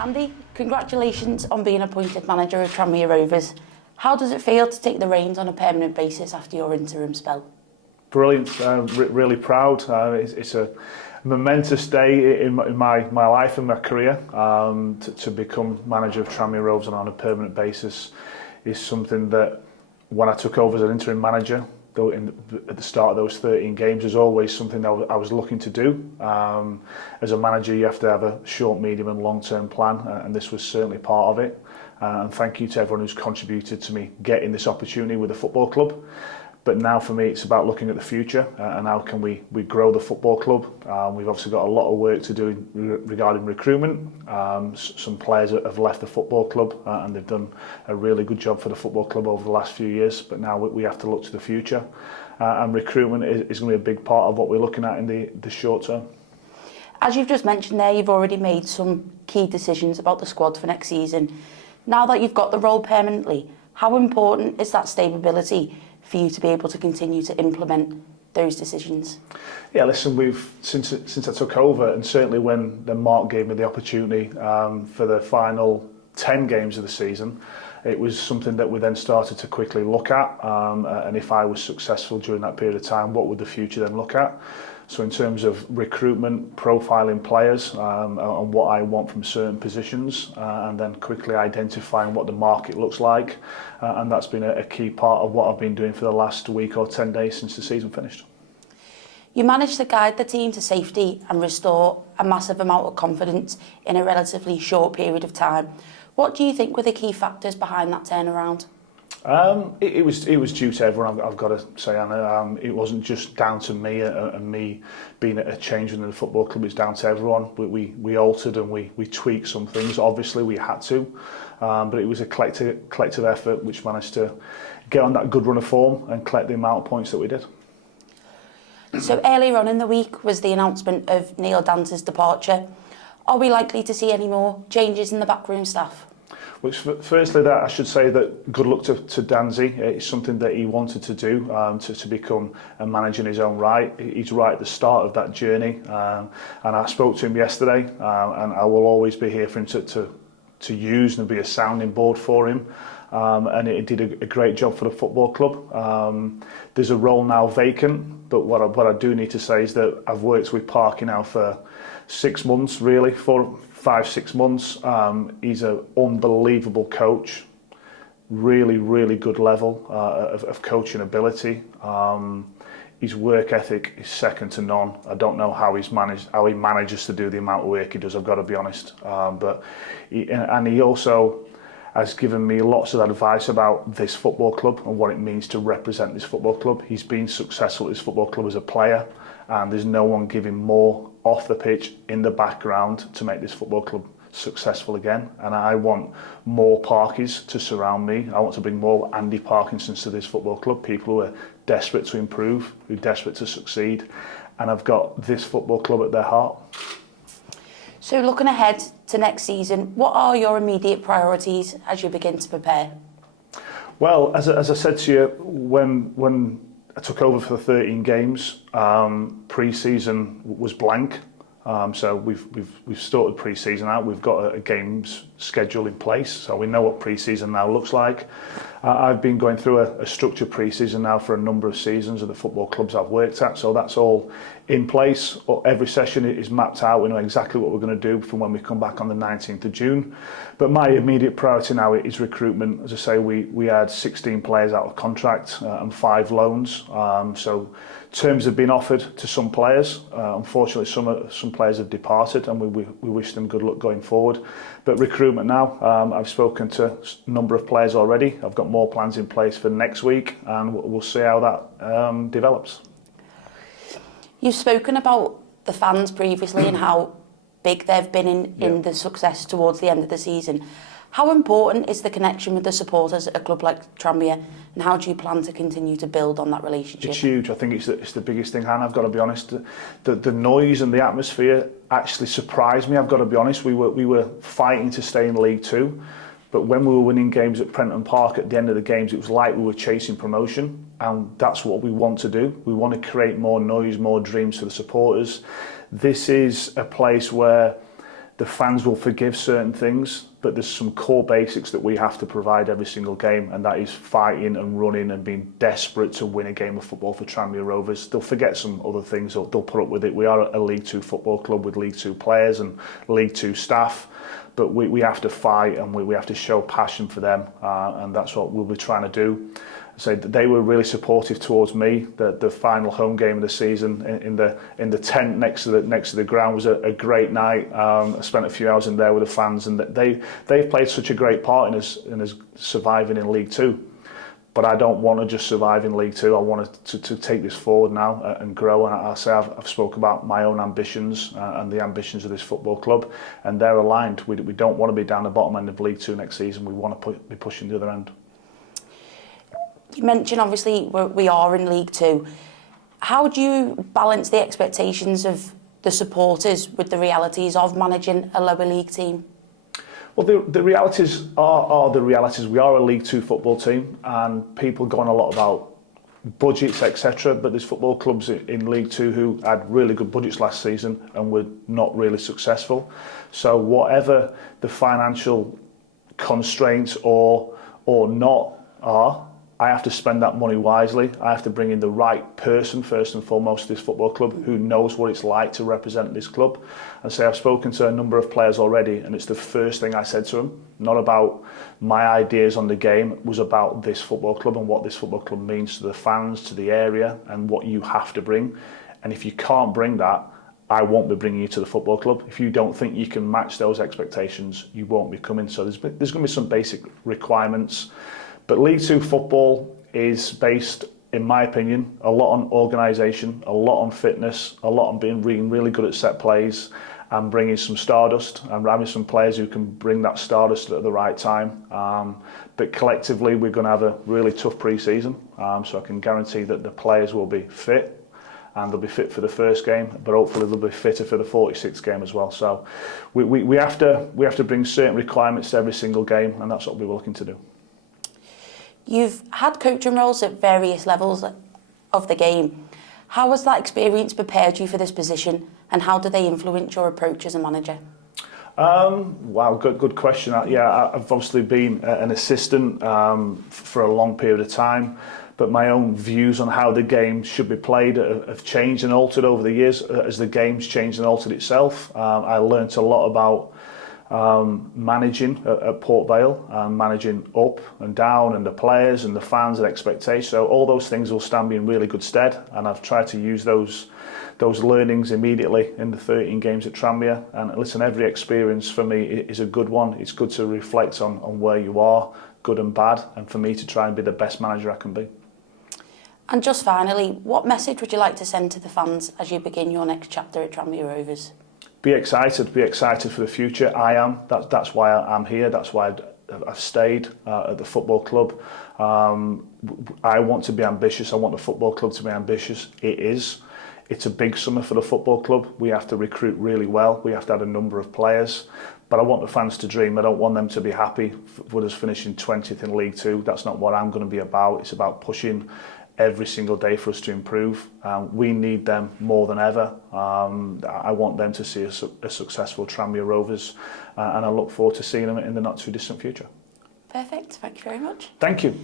Andy, congratulations on being appointed manager of Tranmere Rovers. How does it feel to take the reins on a permanent basis after your interim spell? Brilliant, really proud. It's a momentous day in my life and my career. To become manager of Tranmere Rovers on a permanent basis is something that, when I took over as an interim manager, at the start of those 13 games, is always something that I was looking to do. As a manager, you have to have a short, medium and long-term plan, and this was certainly part of it. And thank you to everyone who's contributed to me getting this opportunity with the football club. But now for me, it's about looking at the future and how can we grow the football club. We've obviously got a lot of work to do regarding recruitment. Some players have left the football club and they've done a really good job for the football club over the last few years. But now we have to look to the future. And recruitment is going to be a big part of what we're looking at in the short term. As you've just mentioned there, you've already made some key decisions about the squad for next season. Now that you've got the role permanently, how important is that stability for you to be able to continue to implement those decisions? Yeah, listen, since I took over, and certainly when Mark gave me the opportunity for the final 10 games of the season, it was something that we then started to quickly look at, and if I was successful during that period of time, what would the future then look at? So in terms of recruitment, profiling players, and what I want from certain positions, and then quickly identifying what the market looks like, and that's been a key part of what I've been doing for the last week or 10 days since the season finished. You managed to guide the team to safety and restore a massive amount of confidence in a relatively short period of time. What do you think were the key factors behind that turnaround? It was due to everyone, I've got to say, Anna. It wasn't just down to me and me being a change in the football club. It's down to everyone. We altered and we tweaked some things. Obviously, we had to, but it was a collective effort which managed to get on that good run of form and collect the amount of points that we did. So earlier on in the week was the announcement of 𝗬𝗢𝗨𝗥𝗧's departure. Are we likely to see any more changes in the backroom staff? Which, firstly, that I should say that good luck to 𝗬𝗢𝗪𝗏. It's something that he wanted to do, to become a manager in his own right. He's right at the start of that journey, and I spoke to him yesterday, and I will always be here for him to use and be a sounding board for him. And it did a great job for the football club. There's a role now vacant, but what I do need to say is that I've worked with Parky now for 6 months, really, 5-6 months. He's an unbelievable coach, really good level of coaching ability. His work ethic is second to none. I don't know how he manages to do the amount of work he does, I've got to be honest. But he also has given me lots of advice about this football club and what it means to represent this football club. He's been successful at this football club as a player, and there's no one giving more off the pitch, in the background, to make this football club successful again. And I want more Parkys to surround me. I want to bring more Andy Parkinsons to this football club, people who are desperate to improve, who are desperate to succeed, and I've got this football club at their heart. So looking ahead to next season, what are your immediate priorities as you begin to prepare? Well, as I said to you, when I took over for the 13 games, pre-season was blank. So we've started pre-season out. We've got a games schedule in place, so we know what pre-season now looks like. I've been going through a structured pre-season now for a number of seasons of the football clubs I've worked at, so that's all in place. Every session is mapped out. We know exactly what we're going to do from when we come back on the 19th of June. But my immediate priority now is recruitment. As I say, we had 16 players out of contract and 5 loans. So terms have been offered to some players. Unfortunately, some players have departed, and we wish them good luck going forward. But recruitment now, I've spoken to a number of players already. I've got more plans in place for next week, and we'll see how that develops. You've spoken about the fans previously and how big they've been in the success towards the end of the season. How important is the connection with the supporters at a club like Tranmere, and how do you plan to continue to build on that relationship? It's huge. I think it's the biggest thing, Hannah. I've got to be honest. The noise and the atmosphere actually surprised me. I've got to be honest. We were fighting to stay in League Two, but when we were winning games at Prenton Park at the end of the games, it was like we were chasing promotion, and that's what we want to do. We want to create more noise, more dreams for the supporters. This is a place where the fans will forgive certain things, but there's some core basics that we have to provide every single game, and that is fighting and running and being desperate to win a game of football for Tranmere Rovers. They'll forget some other things, or they'll put up with it. We are a League Two football club with League Two players and League Two staff, but we have to fight, and we have to show passion for them, and that's what we'll be trying to do. So they were really supportive towards me. The final home game of the season in the tent next to the ground was a great night. I spent a few hours in there with the fans, and they've played such a great part in us surviving in League Two. But I don't want to just survive in League Two. I want to take this forward now and grow. And I'll say I've spoke about my own ambitions and the ambitions of this football club, and they're aligned. We don't want to be down the bottom end of League Two next season. We want to be pushing the other end. You mentioned obviously we are in League Two. How do you balance the expectations of the supporters with the realities of managing a lower league team? Well, the realities are the realities. We are a League Two football team, and people go on a lot about budgets, etc. But there's football clubs in League Two who had really good budgets last season and were not really successful. So whatever the financial constraints or not are, I have to spend that money wisely. I have to bring in the right person first and foremost to this football club who knows what it's like to represent this club. And so I've spoken to a number of players already, and it's the first thing I said to them, not about my ideas on the game, it was about this football club and what this football club means to the fans, to the area, and what you have to bring. And if you can't bring that, I won't be bringing you to the football club. If you don't think you can match those expectations, you won't be coming. So there's going to be some basic requirements. But League Two football is based, in my opinion, a lot on organisation, a lot on fitness, a lot on being really good at set plays and bringing some stardust and having some players who can bring that stardust at the right time. But collectively, we're going to have a really tough pre-season, so I can guarantee that the players will be fit, and they'll be fit for the first game, but hopefully they'll be fitter for the 46th game as well. So we have to bring certain requirements to every single game, and that's what we're looking to do. You've had coaching roles at various levels of the game. How has that experience prepared you for this position, and how do they influence your approach as a manager? Wow, good question. Yeah, I've obviously been an assistant for a long period of time, but my own views on how the game should be played have changed and altered over the years as the game's changed and altered itself. I learnt a lot about managing at Port Vale, managing up and down, and the players and the fans and expectations. So all those things will stand me in really good stead, and I've tried to use those learnings immediately in the 13 games at Tranmere. And listen, every experience for me is a good one. It's good to reflect on where you are, good and bad, and for me to try and be the best manager I can be. And just finally, what message would you like to send to the fans as you begin your next chapter at Tranmere Rovers? Be excited for the future. I am. That's why I'm here. That's why I've stayed at the football club. I want to be ambitious. I want the football club to be ambitious. It is. It's a big summer for the football club. We have to recruit really well. We have to add a number of players. But I want the fans to dream. I don't want them to be happy with us finishing 20th in League Two. That's not what I'm going to be about. It's about pushing every single day for us to improve. We need them more than ever. I want them to see a successful Tranmere Rovers, and I look forward to seeing them in the not too distant future. Perfect. Thank you very much. Thank you.